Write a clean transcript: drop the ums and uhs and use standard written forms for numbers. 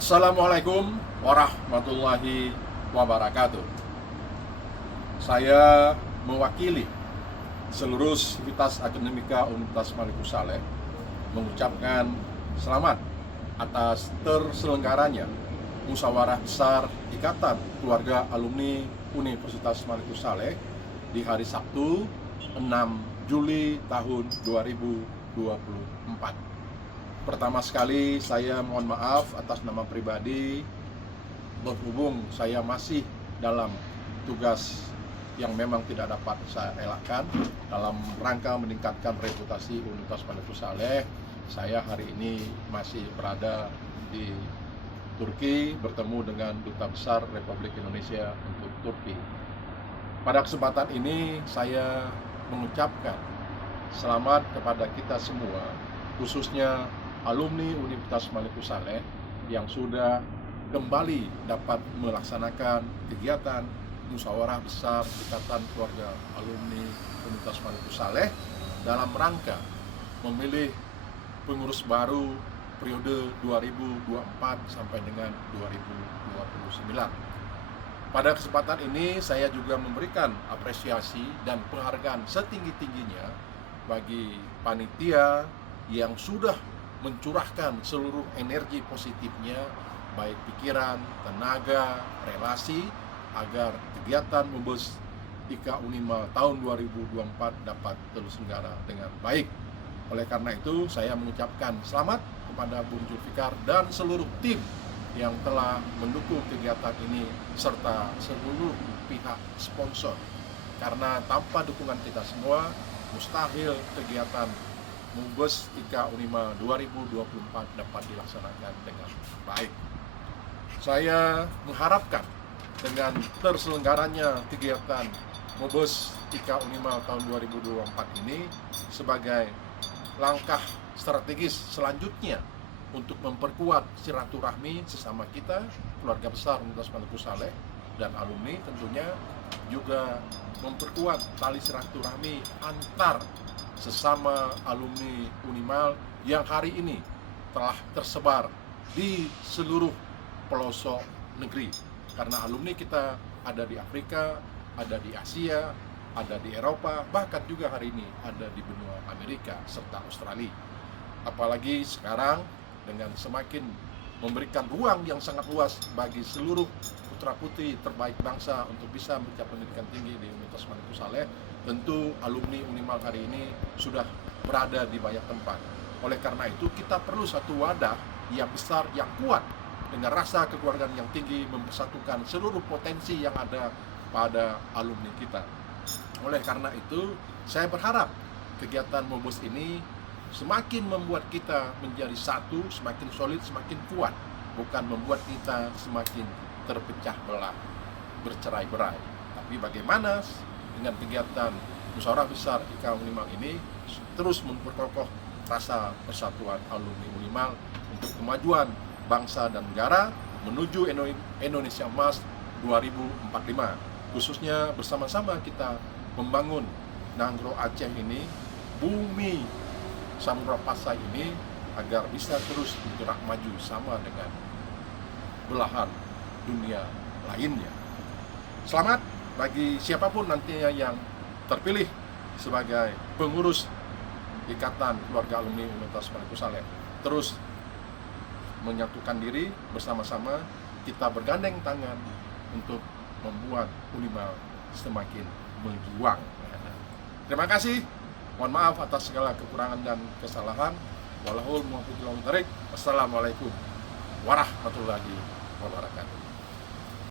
Assalamualaikum warahmatullahi wabarakatuh. Saya mewakili seluruh sivitas akademika Universitas Maluku Saleh mengucapkan selamat atas terselenggaranya musyawarah besar Ikatan Keluarga Alumni Universitas Maluku Saleh di hari Sabtu 6 Juli tahun 2024. Pertama sekali saya mohon maaf atas nama pribadi, berhubung saya masih dalam tugas yang memang tidak dapat saya elakkan dalam rangka meningkatkan reputasi Universitas Maluku Saleh. Saya hari ini masih berada di Turki bertemu dengan Duta Besar Republik Indonesia untuk Turki. Pada kesempatan ini saya mengucapkan selamat kepada kita semua, khususnya alumni Universitas Maluku Saleh yang sudah kembali dapat melaksanakan kegiatan musyawarah besar Ikatan Keluarga Alumni Universitas Maluku Saleh dalam rangka memilih pengurus baru periode 2024 sampai dengan 2029. Pada kesempatan ini saya juga memberikan apresiasi dan penghargaan setinggi-tingginya bagi panitia yang sudah mencurahkan seluruh energi positifnya, baik pikiran, tenaga, relasi, agar kegiatan Mubes IKA Unima tahun 2024 dapat terselenggara dengan baik. Oleh karena itu, saya mengucapkan selamat kepada Bung Zulfikar dan seluruh tim yang telah mendukung kegiatan ini, serta seluruh pihak sponsor. Karena tanpa dukungan kita semua, mustahil kegiatan Mubes IKA Unima 2024 dapat dilaksanakan dengan baik. Saya mengharapkan dengan terselenggaranya kegiatan Mubes IKA Unima tahun 2024 ini sebagai langkah strategis selanjutnya untuk memperkuat silaturahmi sesama kita, keluarga besar Universitas Maluku Saleh dan alumni, tentunya juga memperkuat tali silaturahmi antar sesama alumni Unimal yang hari ini telah tersebar di seluruh pelosok negeri. Karena alumni kita ada di Afrika, ada di Asia, ada di Eropa, bahkan juga hari ini ada di benua Amerika serta Australia. Apalagi sekarang dengan semakin memberikan ruang yang sangat luas bagi seluruh putra-putri terbaik bangsa untuk bisa mencapai pendidikan tinggi di Universitas Maluku Saleh, tentu alumni Unimal hari ini sudah berada di banyak tempat. Oleh karena itu, kita perlu satu wadah yang besar, yang kuat, dengan rasa kekeluargaan yang tinggi, mempersatukan seluruh potensi yang ada pada alumni kita. Oleh karena itu, saya berharap kegiatan Mubes ini semakin membuat kita menjadi satu, semakin solid, semakin kuat, bukan membuat kita semakin terpecah belah, bercerai-berai. Tapi bagaimana dengan kegiatan musyawarah besar IKA Unimal ini terus memperkokoh rasa persatuan alumni Unimal untuk kemajuan bangsa dan negara menuju Indonesia Emas 2045. Khususnya bersama-sama kita membangun Nanggroe Aceh ini, bumi Samudra Pasai ini, agar bisa terus bergerak maju sama dengan belahan dunia lainnya. Selamat bagi siapapun nantinya yang terpilih sebagai pengurus Ikatan Keluarga Alumni Universitas Maluku Saleh. Terus menyatukan diri bersama-sama, kita bergandeng tangan untuk membuat Unimal semakin menjuang. Terima kasih. Mohon maaf atas segala kekurangan dan kesalahan. Wallahul muwaffiq ila aqwamit thoriq. Wassalamualaikum warahmatullahi wabarakatuh.